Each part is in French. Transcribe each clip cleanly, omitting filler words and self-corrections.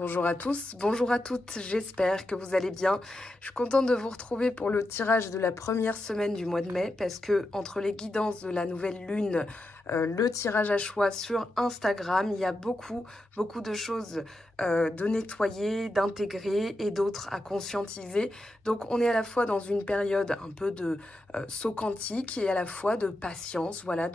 Bonjour à tous, bonjour à toutes, j'espère que vous allez bien. Je suis contente de vous retrouver pour le tirage de la première semaine du mois de mai parce que entre les guidances de la nouvelle lune, le tirage à choix sur Instagram, il y a beaucoup de choses de nettoyer, d'intégrer et d'autres à conscientiser. Donc on est à la fois dans une période un peu de saut quantique et à la fois de patience, voilà,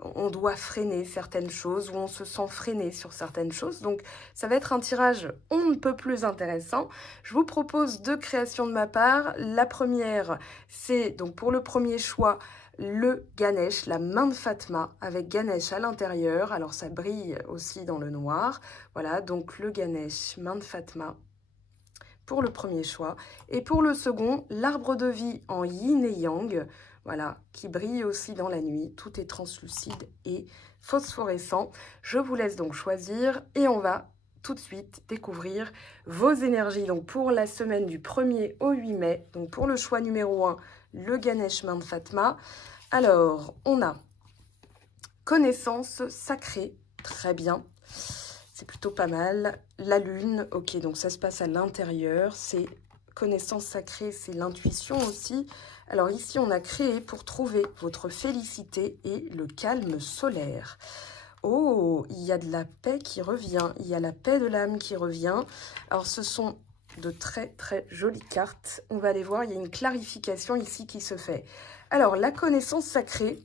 on doit freiner certaines choses ou on se sent freiné sur certaines choses. Donc ça va être un tirage on ne peut plus intéressant. Je vous propose deux créations de ma part. La première, c'est donc pour le premier choix, le Ganesh, la main de Fatma, avec Ganesh à l'intérieur. Alors ça brille aussi dans le noir. Voilà, donc le Ganesh, main de Fatma, pour le premier choix. Et pour le second, l'arbre de vie en yin et yang, voilà, qui brille aussi dans la nuit. Tout est translucide et phosphorescent. Je vous laisse donc choisir et on va tout de suite découvrir vos énergies. Donc pour la semaine du 1er au 8 mai, donc pour le choix numéro 1, le Ganesh main de Fatma. Alors, on a connaissance sacrée, très bien. C'est plutôt pas mal. La lune, ok, donc ça se passe à l'intérieur. C'est connaissance sacrée, c'est l'intuition aussi. Alors ici, on a créé pour trouver votre félicité et le calme solaire. Oh, il y a de la paix qui revient. Il y a la paix de l'âme qui revient. Alors ce sont de très jolies cartes. On va aller voir, il y a une clarification ici qui se fait. Alors la connaissance sacrée,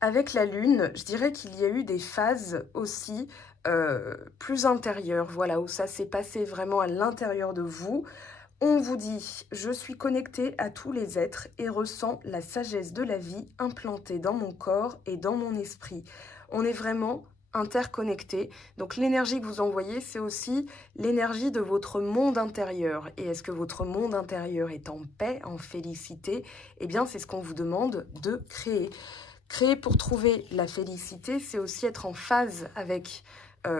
avec la lune, je dirais qu'il y a eu des phases aussi plus intérieures, voilà, où ça s'est passé vraiment à l'intérieur de vous. On vous dit, je suis connecté à tous les êtres et ressens la sagesse de la vie implantée dans mon corps et dans mon esprit. On est vraiment interconnectés. Donc l'énergie que vous envoyez, c'est aussi l'énergie de votre monde intérieur. Et est-ce que votre monde intérieur est en paix, en félicité? Eh bien, c'est ce qu'on vous demande de créer. Créer pour trouver la félicité, c'est aussi être en phase avec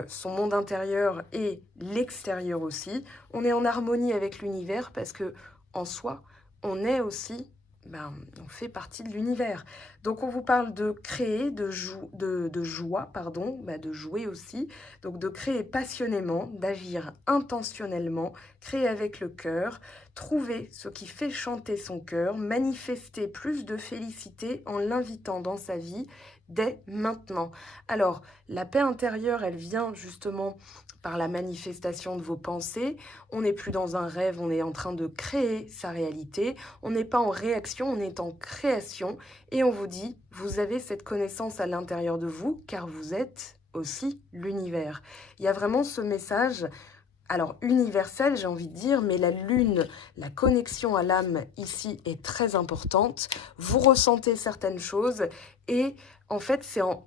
son monde intérieur et l'extérieur aussi. On est en harmonie avec l'univers parce que en soi, on est aussi, on fait partie de l'univers. Donc on vous parle de créer, de joie, pardon, de jouer aussi. Donc de créer passionnément, d'agir intentionnellement, créer avec le cœur, trouver ce qui fait chanter son cœur, manifester plus de félicité en l'invitant dans sa vie dès maintenant. Alors, la paix intérieure, elle vient justement par la manifestation de vos pensées. On n'est plus dans un rêve, on est en train de créer sa réalité. On n'est pas en réaction, on est en création. Et on vous dit, vous avez cette connaissance à l'intérieur de vous, car vous êtes aussi l'univers. Il y a vraiment ce message, alors universel, j'ai envie de dire, mais la lune, la connexion à l'âme ici est très importante. Vous ressentez certaines choses et en fait, c'est en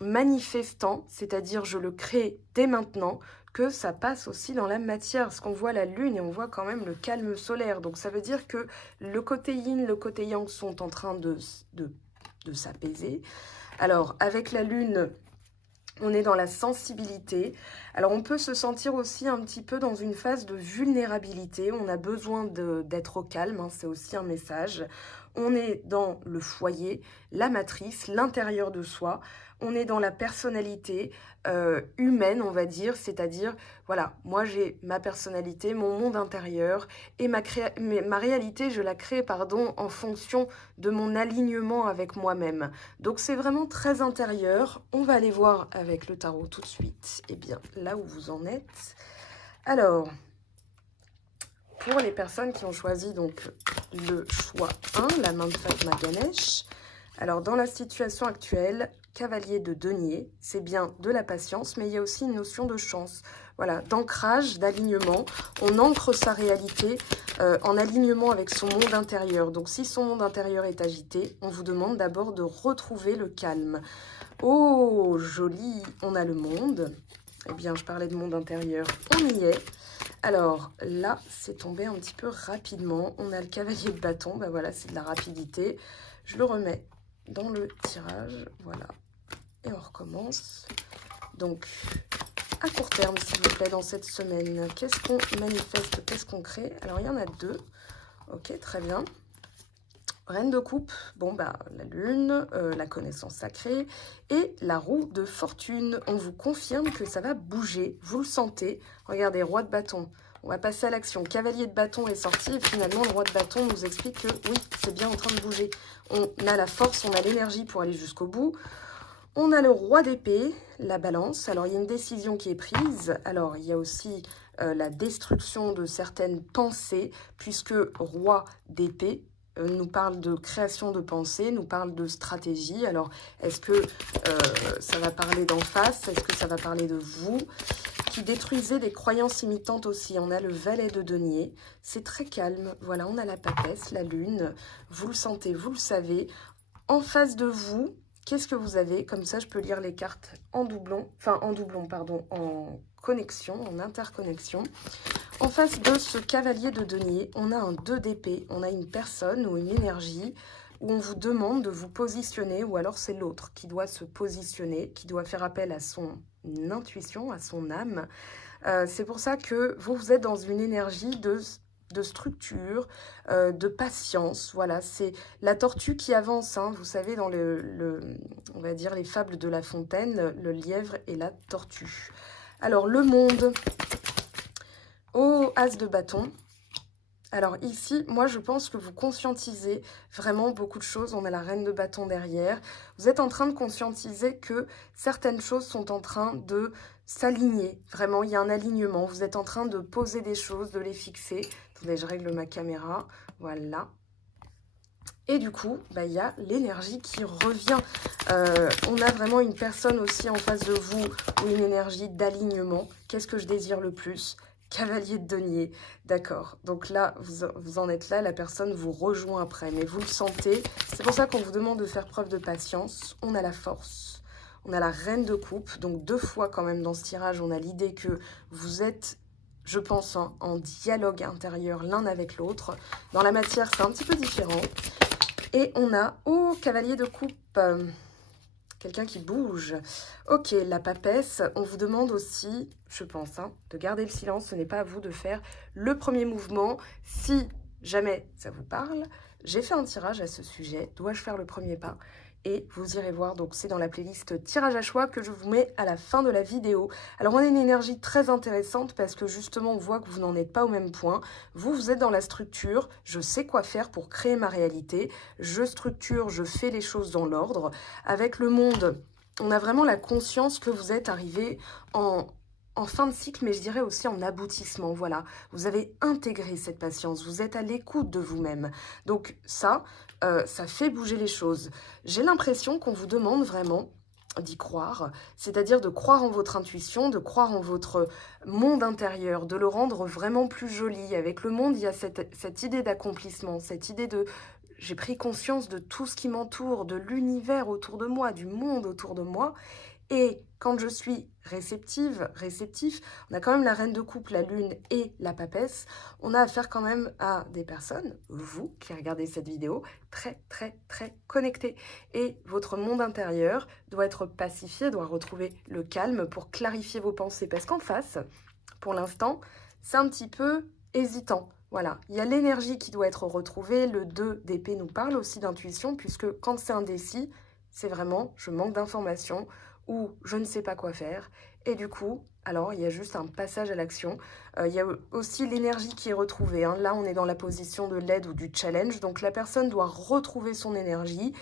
manifestant, c'est-à-dire je le crée dès maintenant, que ça passe aussi dans la matière. Parce qu'on voit la lune et on voit quand même le calme solaire. Donc ça veut dire que le côté yin, le côté yang sont en train de s'apaiser. Alors avec la lune, on est dans la sensibilité. Alors on peut se sentir aussi un petit peu dans une phase de vulnérabilité. On a besoin d'être au calme, hein, c'est aussi un message. On est dans le foyer, la matrice, l'intérieur de soi. On est dans la personnalité humaine, on va dire. C'est-à-dire, voilà, moi j'ai ma personnalité, mon monde intérieur. Et ma réalité, je la crée, en fonction de mon alignement avec moi-même. Donc c'est vraiment très intérieur. On va aller voir avec le tarot tout de suite, eh bien, là où vous en êtes. Alors, pour les personnes qui ont choisi donc le choix 1, la main de Fatma Ganesh, alors dans la situation actuelle, cavalier de denier, c'est bien de la patience, mais il y a aussi une notion de chance. Voilà, d'ancrage, d'alignement. On ancre sa réalité en alignement avec son monde intérieur. Donc si son monde intérieur est agité, on vous demande d'abord de retrouver le calme. Oh, joli, on a le monde. Eh bien, je parlais de monde intérieur, on y est. Alors là, c'est tombé un petit peu rapidement. On a le cavalier de bâton, ben voilà, c'est de la rapidité. Je le remets dans le tirage, voilà. Et on recommence. Donc, à court terme, s'il vous plaît, dans cette semaine, qu'est-ce qu'on manifeste, qu'est-ce qu'on crée? Alors, il y en a deux. Ok, très bien. Reine de coupe, bon bah la lune, la connaissance sacrée et la roue de fortune. On vous confirme que ça va bouger, vous le sentez. Regardez, roi de bâton. On va passer à l'action. Cavalier de bâton est sorti et finalement le roi de bâton nous explique que oui, c'est bien en train de bouger. On a la force, on a l'énergie pour aller jusqu'au bout. On a le roi d'épée, la balance. Alors, il y a une décision qui est prise. Alors, il y a aussi la destruction de certaines pensées, puisque roi d'épée nous parle de création de pensée, nous parle de stratégie. Alors, est-ce que ça va parler d'en face? Est-ce que ça va parler de vous? Qui détruisait des croyances imitantes aussi. On a le valet de denier. C'est très calme. Voilà, on a la papesse, la lune. Vous le sentez, vous le savez. En face de vous, qu'est-ce que vous avez? Comme ça, je peux lire les cartes en doublon, pardon, en connexion, en interconnexion. En face de ce cavalier de denier, on a un 2 d'épée, on a une personne ou une énergie où on vous demande de vous positionner, ou alors c'est l'autre qui doit se positionner, qui doit faire appel à son intuition, à son âme. C'est pour ça que vous êtes dans une énergie de structure, de patience. Voilà, c'est la tortue qui avance. Hein, vous savez, dans on va dire les fables de La Fontaine, le lièvre et la tortue. Alors, le monde au as de bâton. Alors ici, moi je pense que vous conscientisez vraiment beaucoup de choses. On a la reine de bâton derrière. Vous êtes en train de conscientiser que certaines choses sont en train de s'aligner. Vraiment, il y a un alignement. Vous êtes en train de poser des choses, de les fixer. Attendez, je règle ma caméra. Voilà. Et du coup, bah, il y a l'énergie qui revient. On a vraiment une personne aussi en face de vous ou une énergie d'alignement. Qu'est-ce que je désire le plus ? Cavalier de denier, d'accord. Donc là, vous en êtes là, la personne vous rejoint après, mais vous le sentez. C'est pour ça qu'on vous demande de faire preuve de patience. On a la force, on a la reine de coupe. Donc 2 fois quand même dans ce tirage, on a l'idée que vous êtes, je pense, en dialogue intérieur l'un avec l'autre. Dans la matière, c'est un petit peu différent. Et on a, oh, cavalier de coupe, quelqu'un qui bouge. Ok, la papesse, on vous demande aussi, je pense, de garder le silence. Ce n'est pas à vous de faire le premier mouvement. Si jamais ça vous parle, j'ai fait un tirage à ce sujet. Dois-je faire le premier pas? Et vous irez voir, donc c'est dans la playlist tirage à choix que je vous mets à la fin de la vidéo. Alors on a une énergie très intéressante parce que justement on voit que vous n'en êtes pas au même point. Vous êtes dans la structure, je sais quoi faire pour créer ma réalité, je structure, je fais les choses dans l'ordre. Avec le monde, on a vraiment la conscience que vous êtes arrivé en fin de cycle, mais je dirais aussi en aboutissement, voilà. Vous avez intégré cette patience, vous êtes à l'écoute de vous-même. Donc ça fait bouger les choses. J'ai l'impression qu'on vous demande vraiment d'y croire, c'est-à-dire de croire en votre intuition, de croire en votre monde intérieur, de le rendre vraiment plus joli. Avec le monde, il y a cette idée d'accomplissement, cette idée de j'ai pris conscience de tout ce qui m'entoure, de l'univers autour de moi, du monde autour de moi. Et quand je suis réceptif, on a quand même la reine de coupe, la lune et la papesse. On a affaire quand même à des personnes, vous qui regardez cette vidéo, très connectées. Et votre monde intérieur doit être pacifié, doit retrouver le calme pour clarifier vos pensées. Parce qu'en face, pour l'instant, c'est un petit peu hésitant. Voilà, il y a l'énergie qui doit être retrouvée. Le 2 d'épée nous parle aussi d'intuition, puisque quand c'est indécis, c'est vraiment je manque d'informations ou je ne sais pas quoi faire. Et du coup, alors il y a juste un passage à l'action. Il y a aussi l'énergie qui est retrouvée. Là, on est dans la position de l'aide ou du challenge. Donc la personne doit retrouver son énergie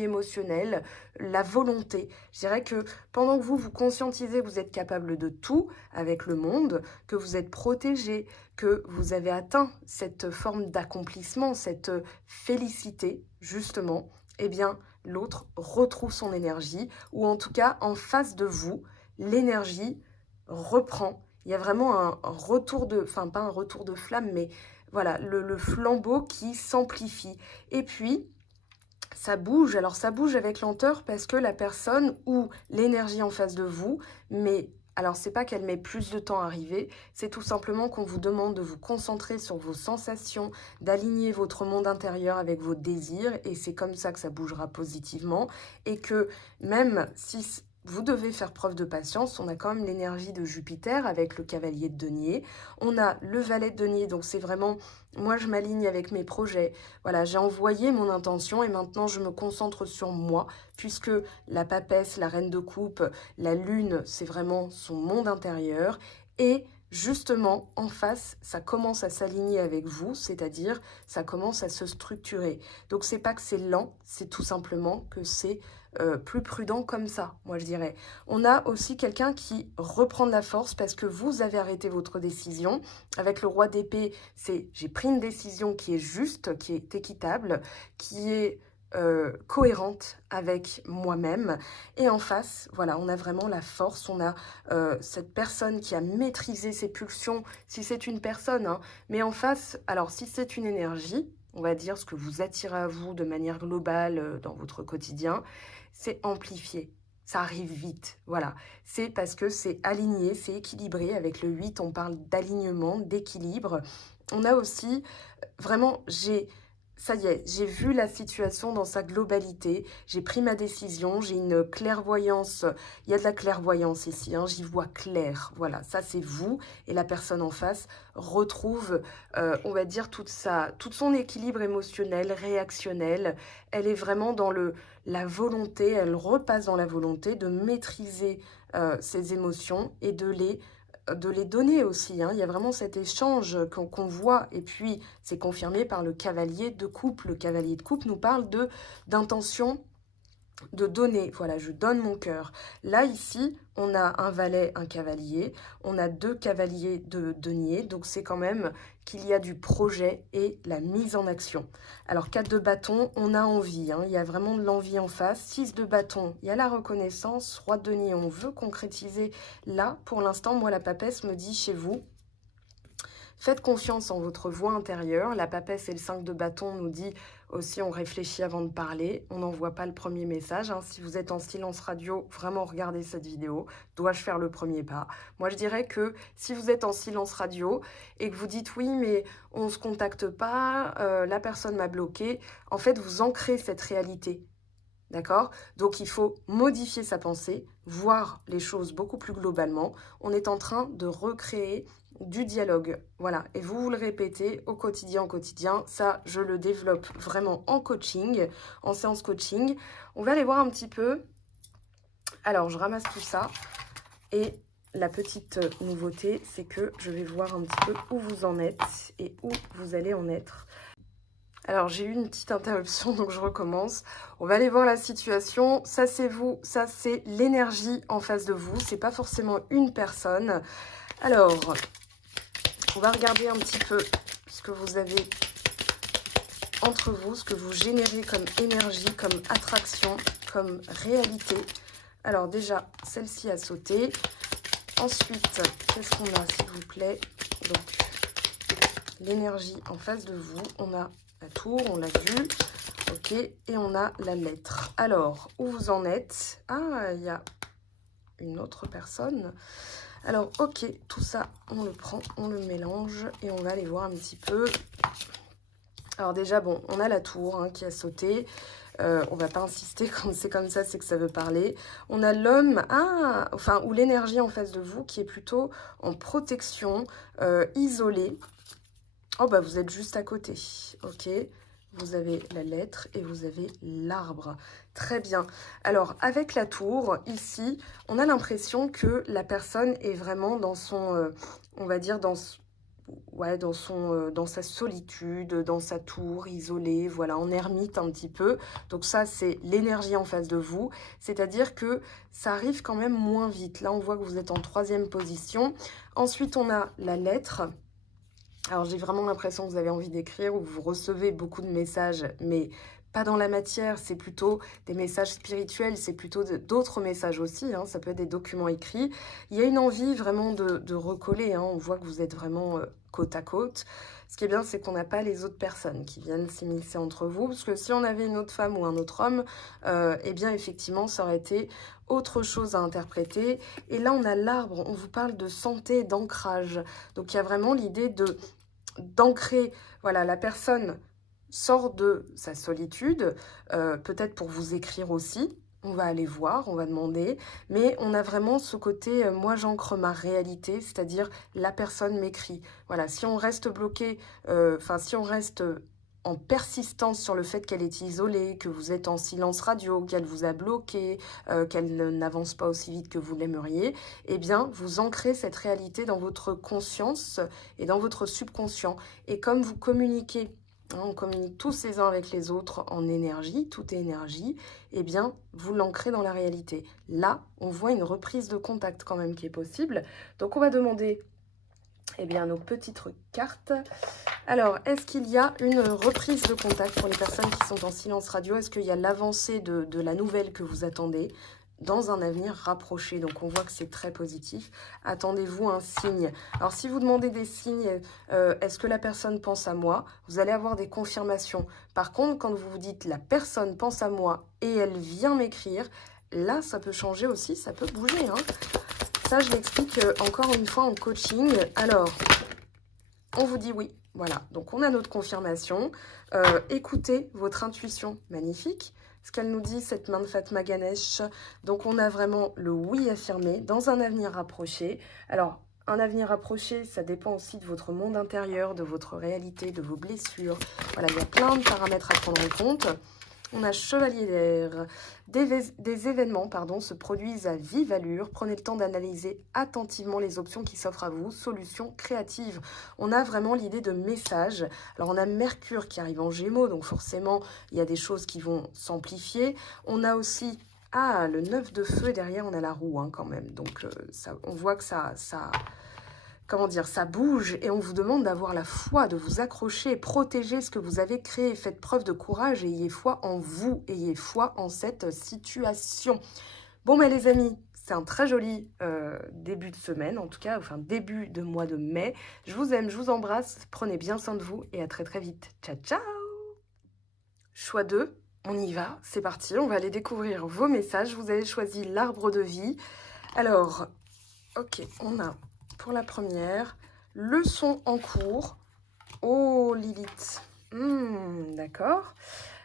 émotionnelle, la volonté. Je dirais que pendant que vous conscientisez, vous êtes capable de tout avec le monde, que vous êtes protégé, que vous avez atteint cette forme d'accomplissement, cette félicité, justement, eh bien, l'autre retrouve son énergie, ou en tout cas, en face de vous, l'énergie reprend. Il y a vraiment un retour de, enfin pas un retour de flamme, mais voilà, le flambeau qui s'amplifie. Et puis, ça bouge. Alors ça bouge avec lenteur parce que la personne ou l'énergie en face de vous, mais alors c'est pas qu'elle met plus de temps à arriver, c'est tout simplement qu'on vous demande de vous concentrer sur vos sensations, d'aligner votre monde intérieur avec vos désirs, et c'est comme ça que ça bougera positivement, et que même si vous devez faire preuve de patience. On a quand même l'énergie de Jupiter avec le cavalier de denier. On a le valet de denier, donc c'est vraiment, moi je m'aligne avec mes projets. Voilà, j'ai envoyé mon intention et maintenant je me concentre sur moi, puisque la papesse, la reine de coupe, la lune, c'est vraiment son monde intérieur. Et justement, en face, ça commence à s'aligner avec vous, c'est-à-dire ça commence à se structurer. Donc c'est pas que c'est lent, c'est tout simplement que c'est plus prudent comme ça, moi je dirais. On a aussi quelqu'un qui reprend de la force parce que vous avez arrêté votre décision. Avec le roi d'épée, c'est j'ai pris une décision qui est juste, qui est équitable, qui est cohérente avec moi-même. Et en face, voilà, on a vraiment la force, on a cette personne qui a maîtrisé ses pulsions, si c'est une personne, hein. Mais en face, alors si c'est une énergie, on va dire ce que vous attirez à vous de manière globale dans votre quotidien, c'est amplifié. Ça arrive vite, voilà. C'est parce que c'est aligné, c'est équilibré. Avec le 8, on parle d'alignement, d'équilibre. On a aussi, vraiment, ça y est, j'ai vu la situation dans sa globalité, j'ai pris ma décision, j'ai une clairvoyance, il y a de la clairvoyance ici, hein, j'y vois clair, voilà, ça c'est vous, et la personne en face retrouve, on va dire, tout son équilibre émotionnel, réactionnel, elle est vraiment dans la volonté, elle repasse dans la volonté de maîtriser ses émotions et de les donner aussi, hein. Il y a vraiment cet échange qu'on voit, et puis c'est confirmé par le cavalier de coupe. Le cavalier de coupe nous parle d'intention de donner. Voilà, je donne mon cœur. Là, ici, on a un valet, un cavalier, on a 2 cavaliers de denier, donc c'est quand même qu'il y a du projet et la mise en action. Alors 4 de bâton, on a envie, hein, il y a vraiment de l'envie en face. 6 de bâton, il y a la reconnaissance. Roi de denier, on veut concrétiser. Là, pour l'instant, moi, la papesse me dit chez vous, faites confiance en votre voix intérieure. La papesse et le 5 de bâton nous dit aussi, on réfléchit avant de parler. On n'envoie pas le premier message, hein. Si vous êtes en silence radio, vraiment regardez cette vidéo. Dois-je faire le premier pas? Moi, je dirais que si vous êtes en silence radio et que vous dites oui, mais on ne se contacte pas, la personne m'a bloqué, en fait, vous ancrez cette réalité. D'accord? Donc, il faut modifier sa pensée, voir les choses beaucoup plus globalement. On est en train de recréer du dialogue. Voilà. Et vous le répétez au quotidien, Ça, je le développe vraiment en coaching, en séance coaching. On va aller voir un petit peu. Alors, je ramasse tout ça. Et la petite nouveauté, c'est que je vais voir un petit peu où vous en êtes et où vous allez en être. Alors, j'ai eu une petite interruption, donc je recommence. On va aller voir la situation. Ça, c'est vous. Ça, c'est l'énergie en face de vous. C'est pas forcément une personne. Alors, on va regarder un petit peu ce que vous avez entre vous, ce que vous générez comme énergie, comme attraction, comme réalité. Alors, déjà, celle-ci a sauté. Ensuite, qu'est-ce qu'on a, s'il vous plaît? Donc, l'énergie en face de vous. On a la tour, on l'a vu, ok, et on a la lettre. Alors, où vous en êtes? Ah, il y a une autre personne. Alors, ok, tout ça, on le prend, on le mélange, et on va aller voir un petit peu. Alors déjà, bon, on a la tour hein, qui a sauté. On va pas insister, quand c'est comme ça, c'est que ça veut parler. On a l'homme, ou l'énergie en face de vous, qui est plutôt en protection, isolée. Oh, bah vous êtes juste à côté, ok. Vous avez la lettre et vous avez l'arbre. Très bien. Alors, avec la tour, ici, on a l'impression que la personne est vraiment dans son, on va dire, dans sa solitude, dans sa tour, isolée, voilà, en ermite un petit peu. Donc ça, c'est l'énergie en face de vous. C'est-à-dire que ça arrive quand même moins vite. Là, on voit que vous êtes en 3e position. Ensuite, on a la lettre. Alors, j'ai vraiment l'impression que vous avez envie d'écrire ou vous recevez beaucoup de messages, mais pas dans la matière, c'est plutôt des messages spirituels, c'est plutôt d'autres messages aussi, hein, ça peut être des documents écrits. Il y a une envie vraiment de recoller, hein, on voit que vous êtes vraiment côte à côte. Ce qui est bien, c'est qu'on n'a pas les autres personnes qui viennent s'immiscer entre vous, parce que si on avait une autre femme ou un autre homme, eh bien, effectivement, ça aurait été autre chose à interpréter. Et là, on a l'arbre, on vous parle de santé, d'ancrage. Donc, il y a vraiment l'idée d'ancrer, voilà, la personne sort de sa solitude, peut-être pour vous écrire aussi, on va aller voir, on va demander, mais on a vraiment ce côté, moi j'ancre ma réalité, c'est-à-dire la personne m'écrit. Voilà, si on reste bloqué, enfin si on reste en persistance sur le fait qu'elle est isolée, que vous êtes en silence radio, qu'elle vous a bloqué, qu'elle n'avance pas aussi vite que vous l'aimeriez, eh bien vous ancrez cette réalité dans votre conscience et dans votre subconscient. Et comme vous communiquez, on communique tous les uns avec les autres en énergie, tout est énergie, eh bien, vous l'ancrez dans la réalité. Là, on voit une reprise de contact quand même qui est possible. Donc, on va demander nos petites cartes. Alors, est-ce qu'il y a une reprise de contact pour les personnes qui sont en silence radio? Est-ce qu'il y a l'avancée de la nouvelle que vous attendez dans un avenir rapproché? Donc, on voit que c'est très positif. Attendez-vous un signe. Alors, si vous demandez des signes, est-ce que la personne pense à moi? Vous allez avoir des confirmations. Par contre, quand vous vous dites la personne pense à moi et elle vient m'écrire, là, ça peut changer aussi, ça peut bouger. Ça, je l'explique encore une fois en coaching. Alors, on vous dit oui. Voilà, donc on a notre confirmation. Écoutez votre intuition, magnifique. Ce qu'elle nous dit, cette main de Fatma Ganesh. Donc on a vraiment le oui affirmé dans un avenir rapproché. Alors, un avenir rapproché, ça dépend aussi de votre monde intérieur, de votre réalité, de vos blessures. Voilà, il y a plein de paramètres à prendre en compte. On a Chevalier d'air. Des événements se produisent à vive allure. Prenez le temps d'analyser attentivement les options qui s'offrent à vous. Solutions créatives. On a vraiment l'idée de message. Alors, on a Mercure qui arrive en Gémeaux, donc forcément, il y a des choses qui vont s'amplifier. On a aussi le 9 de feu, et derrière, on a la roue quand même. Donc, on voit que ça bouge et on vous demande d'avoir la foi, de vous accrocher, protéger ce que vous avez créé. Faites preuve de courage et ayez foi en vous, ayez foi en cette situation. Bon, les amis, c'est un très joli début de semaine, en tout cas, enfin début de mois de mai. Je vous aime, je vous embrasse, prenez bien soin de vous et à très très vite. Ciao, ciao! Choix 2, on y va, c'est parti, on va aller découvrir vos messages. Vous avez choisi l'arbre de vie. Alors, ok, on a... Pour la première, leçon en cours. Oh, Lilith. D'accord.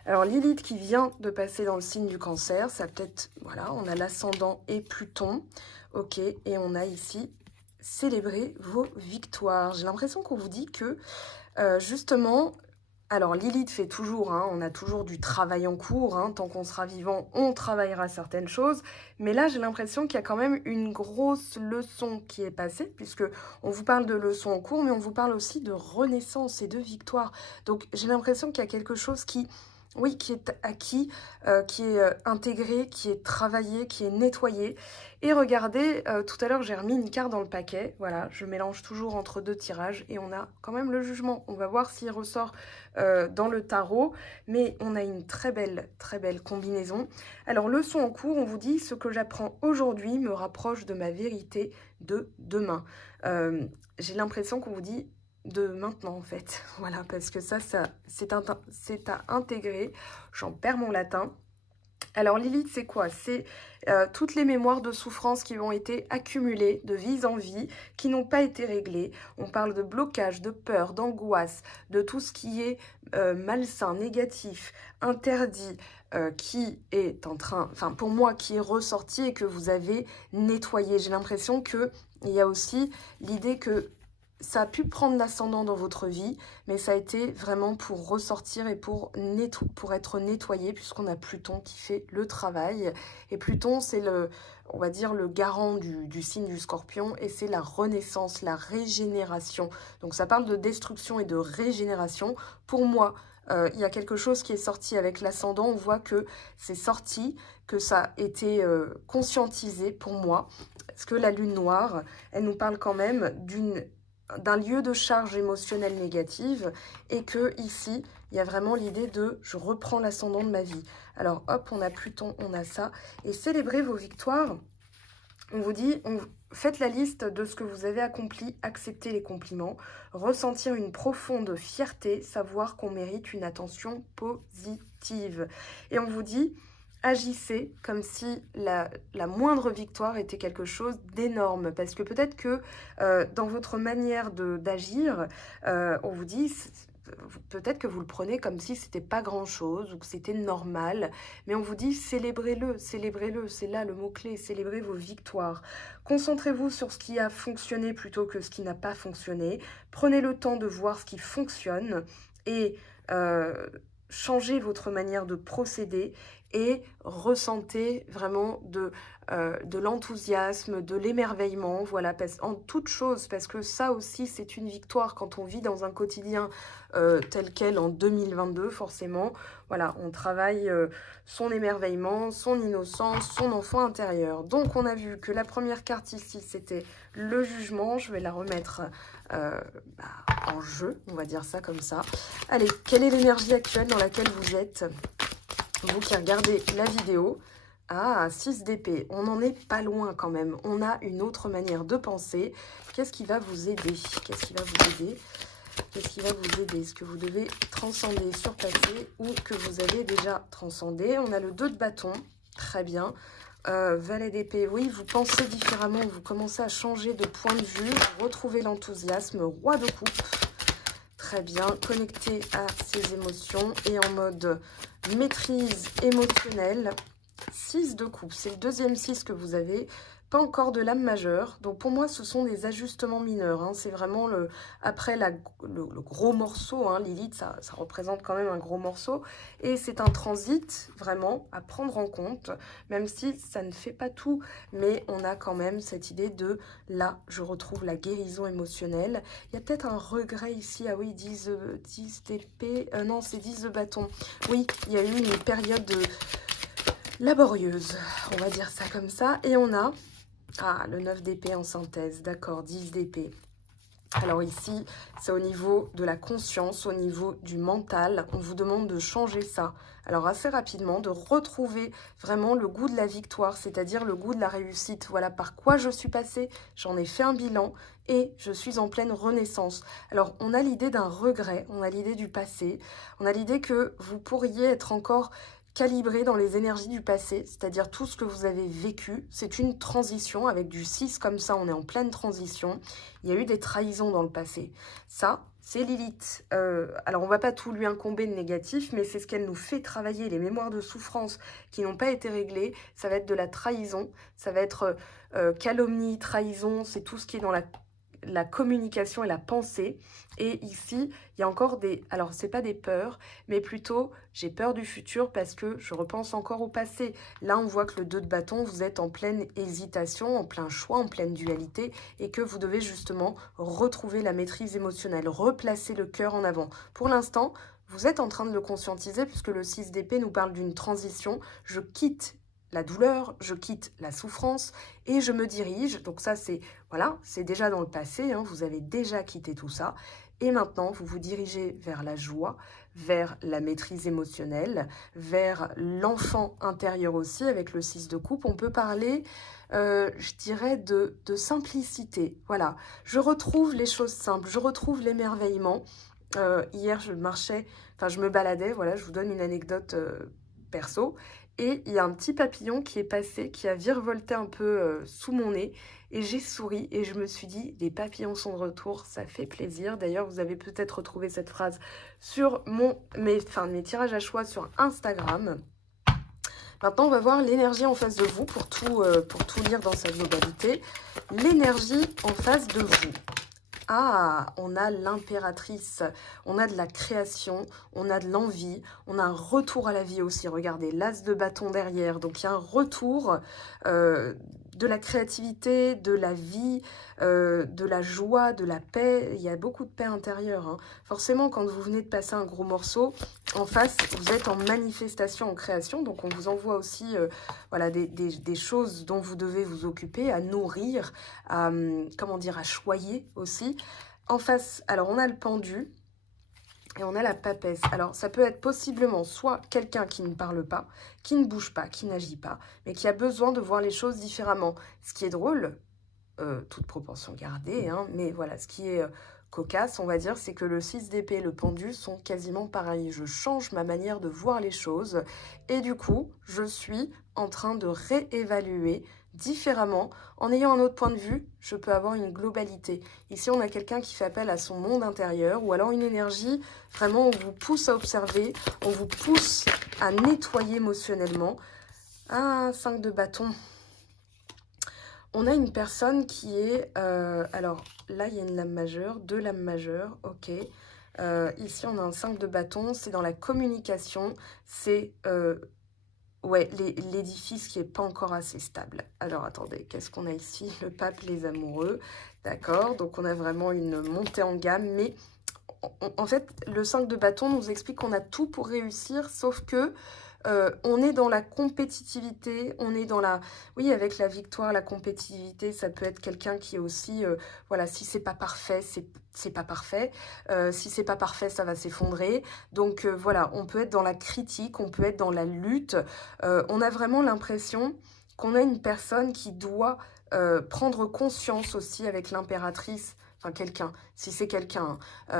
Alors, Lilith qui vient de passer dans le signe du Cancer, ça peut-être, voilà, on a l'ascendant et Pluton. Ok, et on a ici célébrer vos victoires. J'ai l'impression qu'on vous dit que, justement... Alors, Lilith fait toujours, on a toujours du travail en cours. Tant qu'on sera vivant, on travaillera certaines choses. Mais là, j'ai l'impression qu'il y a quand même une grosse leçon qui est passée, puisque on vous parle de leçon en cours, mais on vous parle aussi de renaissance et de victoire. Donc, j'ai l'impression qu'il y a quelque chose qui est acquis, qui est intégré, qui est travaillé, qui est nettoyé. Et regardez, tout à l'heure, j'ai remis une carte dans le paquet. Voilà, je mélange toujours entre deux tirages et on a quand même le jugement. On va voir s'il ressort dans le tarot, mais on a une très belle combinaison. Alors, leçon en cours, on vous dit, ce que j'apprends aujourd'hui me rapproche de ma vérité de demain. J'ai l'impression qu'on vous dit de maintenant en fait, voilà, parce que ça c'est à intégrer. J'en perds mon latin. Alors Lilith, c'est quoi? C'est toutes les mémoires de souffrance qui ont été accumulées de vie en vie, qui n'ont pas été réglées. On parle de blocage, de peur, d'angoisse, de tout ce qui est malsain, négatif, interdit, qui est en train, enfin pour moi, qui est ressorti et que vous avez nettoyé. J'ai l'impression qu'il y a aussi l'idée que ça a pu prendre l'ascendant dans votre vie, mais ça a été vraiment pour ressortir et pour être nettoyé, puisqu'on a Pluton qui fait le travail. Et Pluton, c'est on va dire, le garant du signe du Scorpion, et c'est la renaissance, la régénération. Donc ça parle de destruction et de régénération. Pour moi, il y a quelque chose qui est sorti avec l'ascendant. On voit que c'est sorti, que ça a été conscientisé pour moi. Parce que la lune noire, elle nous parle quand même d'un lieu de charge émotionnelle négative, et que ici il y a vraiment l'idée de je reprends l'ascendant de ma vie. Alors hop, on a Pluton, on a ça, et célébrez vos victoires. On vous dit, faites la liste de ce que vous avez accompli, acceptez les compliments, ressentir une profonde fierté, savoir qu'on mérite une attention positive. Et on vous dit, agissez comme si la moindre victoire était quelque chose d'énorme. Parce que peut-être que dans votre manière d'agir, on vous dit, peut-être que vous le prenez comme si c'était pas grand-chose ou que c'était normal, mais on vous dit célébrez-le, célébrez-le, c'est là le mot-clé, célébrez vos victoires. Concentrez-vous sur ce qui a fonctionné plutôt que ce qui n'a pas fonctionné. Prenez le temps de voir ce qui fonctionne et changez votre manière de procéder et ressentez vraiment de l'enthousiasme, de l'émerveillement, voilà, en toute chose, parce que ça aussi, c'est une victoire quand on vit dans un quotidien tel quel en 2022, forcément. Voilà, on travaille son émerveillement, son innocence, son enfant intérieur. Donc, on a vu que la première carte ici, c'était le jugement. Je vais la remettre en jeu, on va dire ça comme ça. Allez, quelle est l'énergie actuelle dans laquelle vous êtes ? Vous qui regardez la vidéo, 6 d'épée, on n'en est pas loin quand même. On a une autre manière de penser. Qu'est-ce qui va vous aider? Qu'est-ce qui va vous aider? Qu'est-ce qui va vous aider? Est-ce que vous devez transcender, surpasser ou que vous avez déjà transcendé? On a le 2 de bâton, très bien. Valet d'épée, oui, vous pensez différemment, vous commencez à changer de point de vue, vous retrouvez l'enthousiasme. Roi de coupe. Très bien, connecté à ses émotions et en mode maîtrise émotionnelle. 6 de coupe, c'est le deuxième 6 que vous avez, pas encore de l'âme majeure. Donc pour moi, ce sont des ajustements mineurs. Hein. C'est vraiment après le gros morceau. Hein. Lilith, ça représente quand même un gros morceau. Et c'est un transit vraiment à prendre en compte, même si ça ne fait pas tout. Mais on a quand même cette idée de là, je retrouve la guérison émotionnelle. Il y a peut-être un regret ici. Ah oui, 10 d'épée. Non, c'est 10 de bâton. Oui, il y a eu une période laborieuse, on va dire ça comme ça. Et on a le 9 d'épée en synthèse, d'accord, 10 d'épée. Alors ici, c'est au niveau de la conscience, au niveau du mental. On vous demande de changer ça. Alors assez rapidement, de retrouver vraiment le goût de la victoire, c'est-à-dire le goût de la réussite. Voilà par quoi je suis passée, j'en ai fait un bilan et je suis en pleine renaissance. Alors on a l'idée d'un regret, on a l'idée du passé, on a l'idée que vous pourriez être encore calibré dans les énergies du passé, c'est-à-dire tout ce que vous avez vécu. C'est une transition avec du 6 comme ça, on est en pleine transition. Il y a eu des trahisons dans le passé. Ça, c'est Lilith. Alors, on va pas tout lui incomber de négatif, mais c'est ce qu'elle nous fait travailler. Les mémoires de souffrance qui n'ont pas été réglées, ça va être de la trahison, ça va être calomnie, trahison, c'est tout ce qui est dans la communication et la pensée. Et ici, il y a encore des... Alors, c'est pas des peurs, mais plutôt, j'ai peur du futur parce que je repense encore au passé. Là, on voit que le 2 de bâton, vous êtes en pleine hésitation, en plein choix, en pleine dualité, et que vous devez justement retrouver la maîtrise émotionnelle, replacer le cœur en avant. Pour l'instant, vous êtes en train de le conscientiser puisque le 6 d'épée nous parle d'une transition. Je quitte la douleur, je quitte la souffrance et je me dirige. Donc ça, c'est voilà, c'est déjà dans le passé, hein, vous avez déjà quitté tout ça. Et maintenant, vous vous dirigez vers la joie, vers la maîtrise émotionnelle, vers l'enfant intérieur aussi, avec le 6 de coupe. On peut parler, je dirais, de simplicité. Voilà, je retrouve les choses simples, je retrouve l'émerveillement. Hier, je me baladais, voilà, je vous donne une anecdote perso. Et il y a un petit papillon qui est passé, qui a virevolté un peu sous mon nez. Et j'ai souri et je me suis dit, les papillons sont de retour, ça fait plaisir. D'ailleurs, vous avez peut-être retrouvé cette phrase sur mes tirages à choix sur Instagram. Maintenant, on va voir l'énergie en face de vous pour tout lire dans sa globalité. L'énergie en face de vous. On a l'impératrice, on a de la création, on a de l'envie, on a un retour à la vie aussi. Regardez, l'as de bâton derrière. Donc, il y a un retour de la créativité, de la vie, de la joie, de la paix. Il y a beaucoup de paix intérieure. Hein. Forcément, quand vous venez de passer un gros morceau, en face, vous êtes en manifestation, en création. Donc, on vous envoie aussi des choses dont vous devez vous occuper, à nourrir, à choyer aussi. En face, alors on a le pendu et on a la papesse. Alors ça peut être possiblement soit quelqu'un qui ne parle pas, qui ne bouge pas, qui n'agit pas, mais qui a besoin de voir les choses différemment. Ce qui est drôle, toute proportion gardée, hein, mais voilà, ce qui est cocasse, on va dire, c'est que le 6 d'épée et le pendu sont quasiment pareils. Je change ma manière de voir les choses et du coup, je suis en train de réévaluer différemment. En ayant un autre point de vue, je peux avoir une globalité. Ici, on a quelqu'un qui fait appel à son monde intérieur, ou alors une énergie, vraiment, on vous pousse à observer, on vous pousse à nettoyer émotionnellement. Ah, 5 de bâton. On a une personne qui est... alors, là, il y a une lame majeure, 2 lames majeures, ok. Ici, on a un 5 de bâton, c'est dans la communication, c'est... ouais, l'édifice qui n'est pas encore assez stable. Alors, attendez, qu'est-ce qu'on a ici? Le pape, les amoureux, d'accord. Donc, on a vraiment une montée en gamme, mais... En fait, le 5 de bâton nous explique qu'on a tout pour réussir, sauf que on est dans la compétitivité, on est dans la... Oui, avec la victoire, la compétitivité, ça peut être quelqu'un qui est aussi... voilà, si c'est pas parfait, c'est pas parfait. Si c'est pas parfait, ça va s'effondrer. Donc voilà, on peut être dans la critique, on peut être dans la lutte. On a vraiment l'impression qu'on a une personne qui doit prendre conscience aussi avec l'impératrice, enfin quelqu'un, si c'est quelqu'un,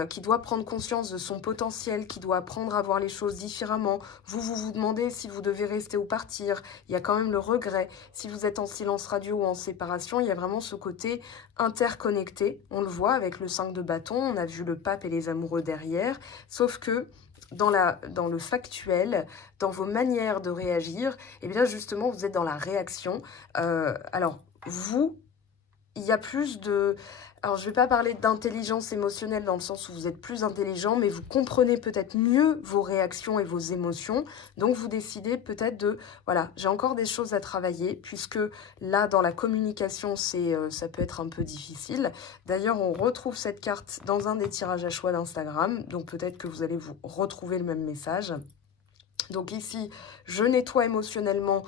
qui doit prendre conscience de son potentiel, qui doit apprendre à voir les choses différemment. Vous demandez si vous devez rester ou partir. Il y a quand même le regret. Si vous êtes en silence radio ou en séparation, il y a vraiment ce côté interconnecté. On le voit avec le 5 de bâton, on a vu le pape et les amoureux derrière. Sauf que dans le factuel, dans vos manières de réagir, et bien justement, vous êtes dans la réaction. Alors, il y a plus de... Alors, je ne vais pas parler d'intelligence émotionnelle dans le sens où vous êtes plus intelligent, mais vous comprenez peut-être mieux vos réactions et vos émotions. Donc, vous décidez peut-être de... Voilà, j'ai encore des choses à travailler, puisque là, dans la communication, ça peut être un peu difficile. D'ailleurs, on retrouve cette carte dans un des tirages à choix d'Instagram. Donc, peut-être que vous allez vous retrouver le même message. Donc ici, je nettoie émotionnellement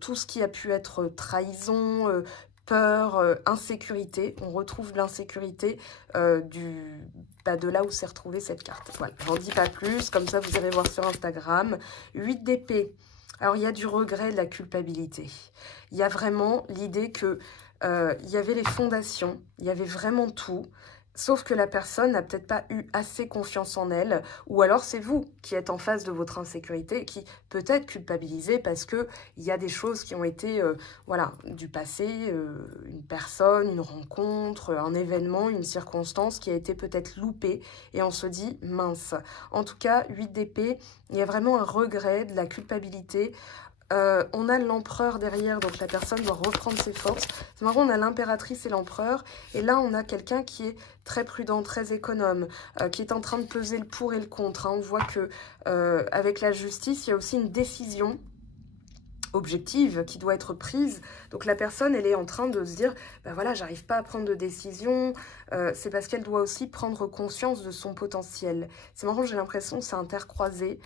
tout ce qui a pu être trahison, peur, insécurité. On retrouve l'insécurité de là où s'est retrouvée cette carte. Voilà, j'en dis pas plus, comme ça vous irez voir sur Instagram. 8 d'épée. Alors il y a du regret, de la culpabilité. Il y a vraiment l'idée que il y avait les fondations, il y avait vraiment tout. Sauf que la personne n'a peut-être pas eu assez confiance en elle, ou alors c'est vous qui êtes en face de votre insécurité, qui peut-être culpabilisez parce que il y a des choses qui ont été, voilà, du passé, une personne, une rencontre, un événement, une circonstance qui a été peut-être loupée, et on se dit mince. En tout cas, 8 d'épée, il y a vraiment un regret, de la culpabilité. On a l'empereur derrière, donc la personne doit reprendre ses forces. C'est marrant, on a l'impératrice et l'empereur. Et là, on a quelqu'un qui est très prudent, très économe, qui est en train de peser le pour et le contre. Hein. On voit que avec la justice, il y a aussi une décision objective qui doit être prise. Donc la personne, elle est en train de se dire, ben voilà, j'arrive pas à prendre de décision. C'est parce qu'elle doit aussi prendre conscience de son potentiel. C'est marrant, j'ai l'impression que c'est intercroisé.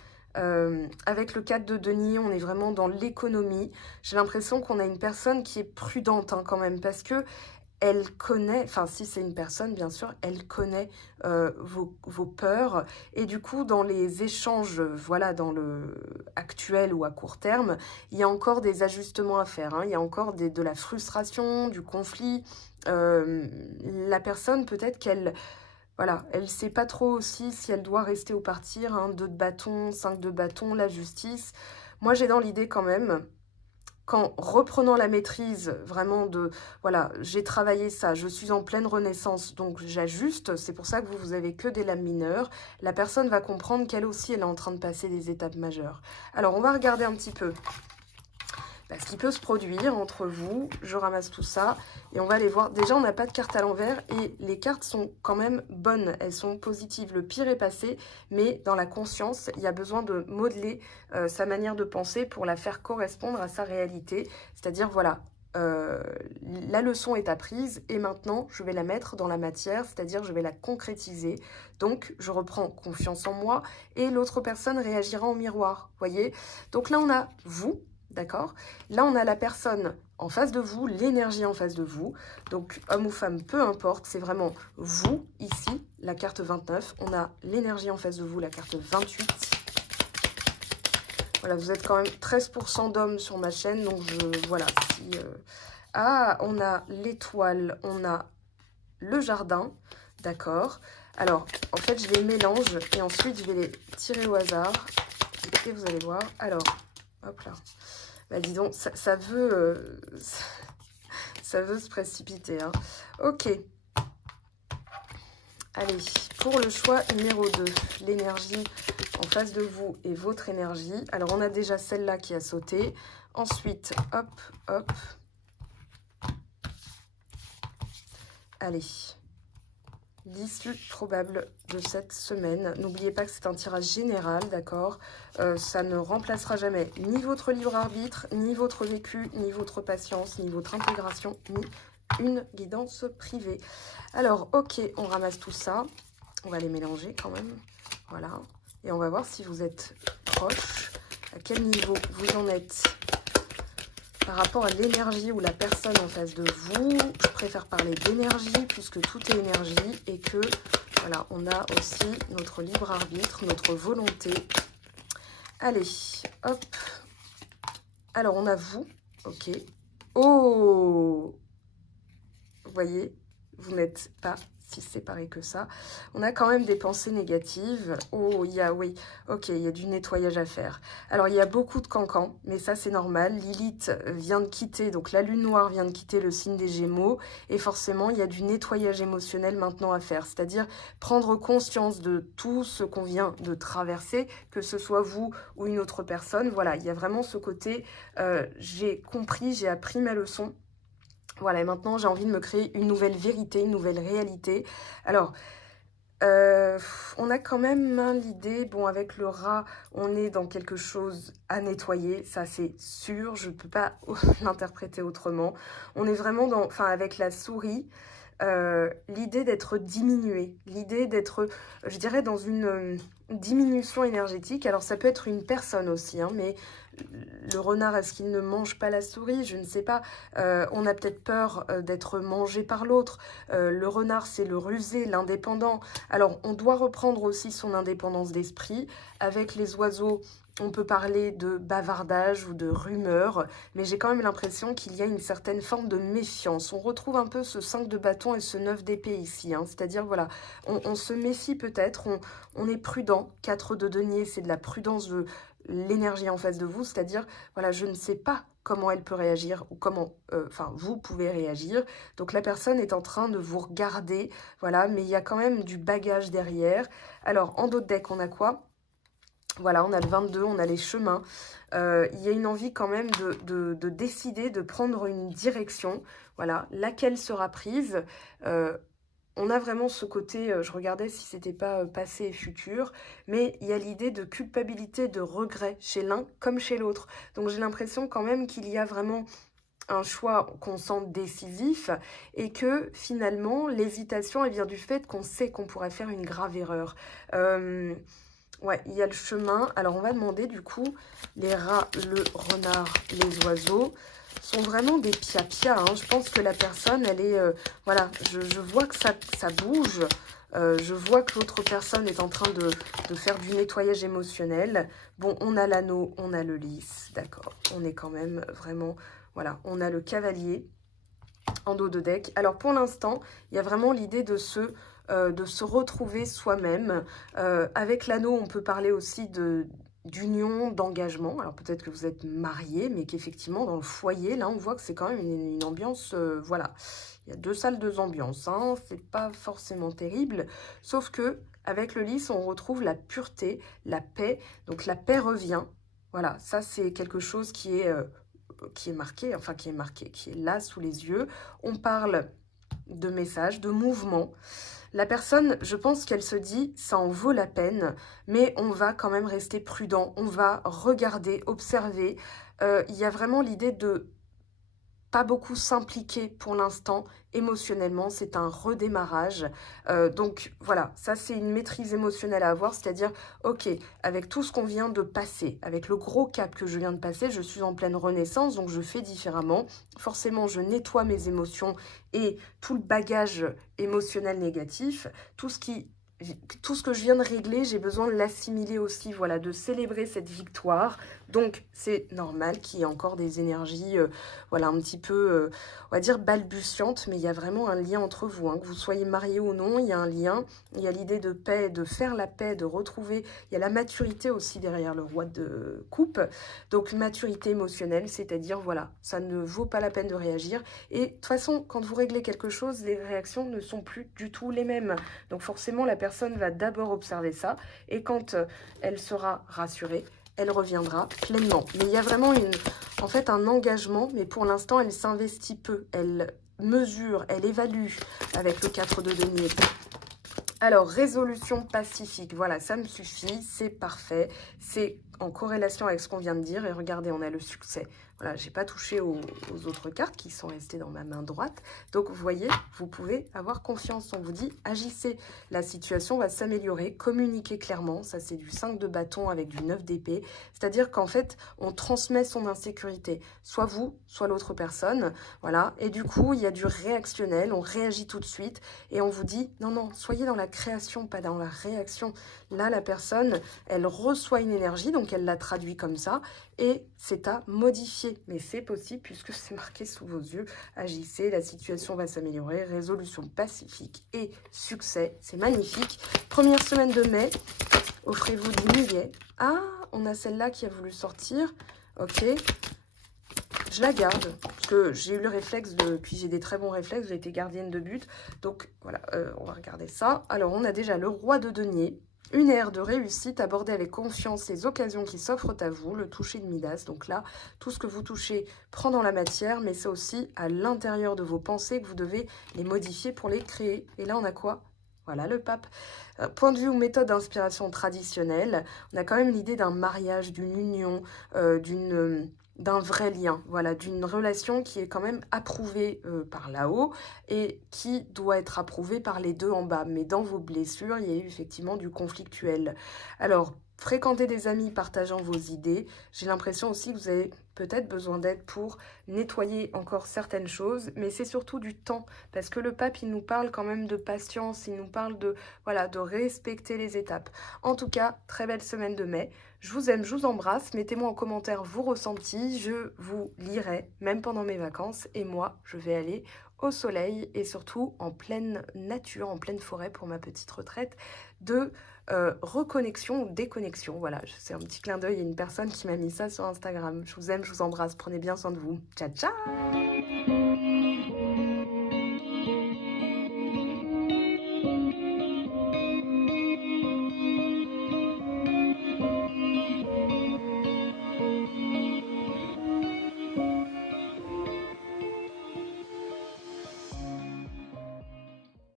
Avec le 4 de denier, on est vraiment dans l'économie. J'ai l'impression qu'on a une personne qui est prudente hein, quand même, parce que elle connaît, enfin si c'est une personne bien sûr, elle connaît vos peurs. Et du coup, dans les échanges, voilà, dans le actuel ou à court terme, il y a encore des ajustements à faire. Hein. Il y a encore de la frustration, du conflit. La personne, peut-être qu'elle... Voilà, elle ne sait pas trop aussi si elle doit rester ou partir. Hein, 2 de bâton, 5 de bâton, la justice. Moi, j'ai dans l'idée quand même qu'en reprenant la maîtrise vraiment de... Voilà, j'ai travaillé ça, je suis en pleine renaissance, donc j'ajuste. C'est pour ça que vous avez que des lames mineures. La personne va comprendre qu'elle aussi, elle est en train de passer des étapes majeures. Alors, on va regarder un petit peu ce qui peut se produire entre vous. Je ramasse tout ça et on va aller voir. Déjà, on n'a pas de carte à l'envers et les cartes sont quand même bonnes. Elles sont positives. Le pire est passé, mais dans la conscience, il y a besoin de modeler sa manière de penser pour la faire correspondre à sa réalité. C'est-à-dire, voilà, la leçon est apprise et maintenant, je vais la mettre dans la matière, c'est-à-dire je vais la concrétiser. Donc, je reprends confiance en moi et l'autre personne réagira en miroir, voyez. Donc là, on a vous. D'accord? Là, on a la personne en face de vous, l'énergie en face de vous. Donc, homme ou femme, peu importe, c'est vraiment vous, ici, la carte 29. On a l'énergie en face de vous, la carte 28. Voilà, vous êtes quand même 13% d'hommes sur ma chaîne, donc voilà. Ah, on a l'étoile, on a le jardin, d'accord? Alors, en fait, je les mélange et ensuite, je vais les tirer au hasard. Et vous allez voir. Alors, hop là. Bah dis donc, ça veut, ça veut se précipiter, hein. Ok. Allez, pour le choix numéro 2, l'énergie en face de vous et votre énergie. Alors, on a déjà celle-là qui a sauté. Ensuite, hop, hop. Allez. L'issue probable de cette semaine. N'oubliez pas que c'est un tirage général, d'accord? Ça ne remplacera jamais ni votre libre arbitre, ni votre vécu, ni votre patience, ni votre intégration, ni une guidance privée. Alors, ok, on ramasse tout ça. On va les mélanger quand même. Voilà. Et on va voir si vous êtes proche, à quel niveau vous en êtes par rapport à l'énergie ou la personne en face de vous. Je préfère parler d'énergie puisque tout est énergie et que, voilà, on a aussi notre libre arbitre, notre volonté. Allez, hop. Alors, on a vous, ok. Oh! Vous voyez, vous n'êtes pas si séparés que ça. On a quand même des pensées négatives. Oh, il y a, oui, ok, il y a du nettoyage à faire. Alors, il y a beaucoup de cancans, mais ça, c'est normal. Lilith vient de quitter, donc la lune noire vient de quitter le signe des Gémeaux, et forcément, il y a du nettoyage émotionnel maintenant à faire, c'est-à-dire prendre conscience de tout ce qu'on vient de traverser, que ce soit vous ou une autre personne. Voilà, il y a vraiment ce côté, j'ai compris, j'ai appris ma leçon. Voilà, et maintenant j'ai envie de me créer une nouvelle vérité, une nouvelle réalité. Alors, on a quand même l'idée, bon, avec le rat, on est dans quelque chose à nettoyer, ça c'est sûr, je ne peux pas l'interpréter autrement. On est vraiment dans, enfin avec la souris, l'idée d'être diminué, l'idée d'être, je dirais, dans une diminution énergétique. Alors ça peut être une personne aussi, hein, mais le renard, est-ce qu'il ne mange pas la souris? Je ne sais pas. On a peut-être peur d'être mangé par l'autre. Le renard, c'est le rusé, l'indépendant. Alors, on doit reprendre aussi son indépendance d'esprit. Avec les oiseaux, on peut parler de bavardage ou de rumeur, mais j'ai quand même l'impression qu'il y a une certaine forme de méfiance. On retrouve un peu ce 5 de bâton et ce 9 d'épée ici, hein. C'est-à-dire, voilà, on se méfie peut-être, on est prudent. 4 de denier, c'est de la prudence de l'énergie en face de vous, c'est-à-dire, voilà, je ne sais pas comment elle peut réagir ou comment, enfin, vous pouvez réagir. Donc, la personne est en train de vous regarder, voilà, mais il y a quand même du bagage derrière. Alors, en dos de deck, on a quoi? Voilà, on a le 22, on a les chemins. Il y a une envie quand même de décider, de prendre une direction. Voilà, laquelle sera prise. On a vraiment ce côté, je regardais si c'était pas passé et futur, mais il y a l'idée de culpabilité, de regret chez l'un comme chez l'autre. Donc j'ai l'impression quand même qu'il y a vraiment un choix qu'on sent décisif et que finalement l'hésitation elle vient du fait qu'on sait qu'on pourrait faire une grave erreur. Ouais, il y a le chemin. Alors on va demander du coup les rats, le renard, les oiseaux sont vraiment des pia-pia, hein. Je pense que la personne, elle est... voilà, je vois que ça bouge. Je vois que l'autre personne est en train de faire du nettoyage émotionnel. Bon, on a l'anneau, on a le lys, d'accord. On est quand même vraiment... Voilà, on a le cavalier en dos de deck. Alors pour l'instant, il y a vraiment l'idée de se retrouver soi-même. Avec l'anneau, on peut parler aussi d'union, d'engagement. Alors peut-être que vous êtes marié, mais qu'effectivement dans le foyer, là on voit que c'est quand même une ambiance, voilà. Il y a 2 salles, 2 ambiances, hein. C'est pas forcément terrible, sauf que avec le lys, on retrouve la pureté, la paix. Donc la paix revient. Voilà, ça c'est quelque chose qui est marqué, enfin qui est là sous les yeux. On parle de messages, de mouvements. La personne, je pense qu'elle se dit, ça en vaut la peine, mais on va quand même rester prudent, on va regarder, observer. Il y a vraiment l'idée de pas beaucoup s'impliquer pour l'instant émotionnellement, c'est un redémarrage. Donc voilà, ça c'est une maîtrise émotionnelle à avoir, c'est-à-dire, ok, avec tout ce qu'on vient de passer, avec le gros cap que je viens de passer, je suis en pleine renaissance, donc je fais différemment. Forcément, je nettoie mes émotions et tout le bagage émotionnel négatif, tout ce que je viens de régler, j'ai besoin de l'assimiler aussi, voilà, de célébrer cette victoire, Donc, c'est normal qu'il y ait encore des énergies, voilà, un petit peu, on va dire balbutiantes, mais il y a vraiment un lien entre vous, hein. Que vous soyez mariés ou non, il y a un lien. Il y a l'idée de paix, de faire la paix, de retrouver. Il y a la maturité aussi derrière le roi de coupe. Donc, maturité émotionnelle, c'est-à-dire, voilà, ça ne vaut pas la peine de réagir. Et de toute façon, quand vous réglez quelque chose, les réactions ne sont plus du tout les mêmes. Donc, forcément, la personne va d'abord observer ça. Et quand elle sera rassurée, elle reviendra pleinement. Mais il y a vraiment en fait un engagement, mais pour l'instant, elle s'investit peu. Elle mesure, elle évalue avec le 4 de denier. Alors, résolution pacifique, voilà, ça me suffit, c'est parfait, c'est en corrélation avec ce qu'on vient de dire, et regardez, on a le succès. Voilà, j'ai pas touché aux autres cartes qui sont restées dans ma main droite, donc vous voyez, vous pouvez avoir confiance, on vous dit, agissez, la situation va s'améliorer, communiquez clairement, ça c'est du 5 de bâton avec du 9 d'épée, c'est-à-dire qu'en fait, on transmet son insécurité, soit vous, soit l'autre personne, voilà, et du coup, il y a du réactionnel, on réagit tout de suite, et on vous dit, non, non, soyez dans la création, pas dans la réaction. Là, la personne, elle reçoit une énergie, donc elle la traduit comme ça, et c'est à modifier. Mais c'est possible puisque c'est marqué sous vos yeux. Agissez, la situation va s'améliorer, résolution pacifique et succès. C'est magnifique. Première semaine de mai, offrez-vous du millet. Ah, on a celle-là qui a voulu sortir. Ok. Je la garde, parce que j'ai eu le réflexe puis j'ai des très bons réflexes, j'ai été gardienne de but. Donc voilà, on va regarder ça. Alors on a déjà le roi de denier, une ère de réussite, abordez avec confiance les occasions qui s'offrent à vous, le toucher de Midas. Donc là, tout ce que vous touchez prend dans la matière, mais c'est aussi à l'intérieur de vos pensées que vous devez les modifier pour les créer. Et là on a quoi ? Voilà le pape. Point de vue ou méthode d'inspiration traditionnelle, on a quand même l'idée d'un mariage, d'une union, d'un vrai lien, voilà, d'une relation qui est quand même approuvée par là-haut et qui doit être approuvée par les deux en bas. Mais dans vos blessures, il y a eu effectivement du conflictuel. Alors, fréquenter des amis partageant vos idées, j'ai l'impression aussi que vous avez peut-être besoin d'aide pour nettoyer encore certaines choses, mais c'est surtout du temps, parce que le pape, il nous parle quand même de patience, il nous parle de, voilà, de respecter les étapes. En tout cas, très belle semaine de mai. Je vous aime, je vous embrasse. Mettez-moi en commentaire vos ressentis. Je vous lirai, même pendant mes vacances. Et moi, je vais aller au soleil et surtout en pleine nature, en pleine forêt pour ma petite retraite de reconnexion ou déconnexion. Voilà, c'est un petit clin d'œil à une personne qui m'a mis ça sur Instagram. Je vous aime, je vous embrasse. Prenez bien soin de vous. Ciao, ciao!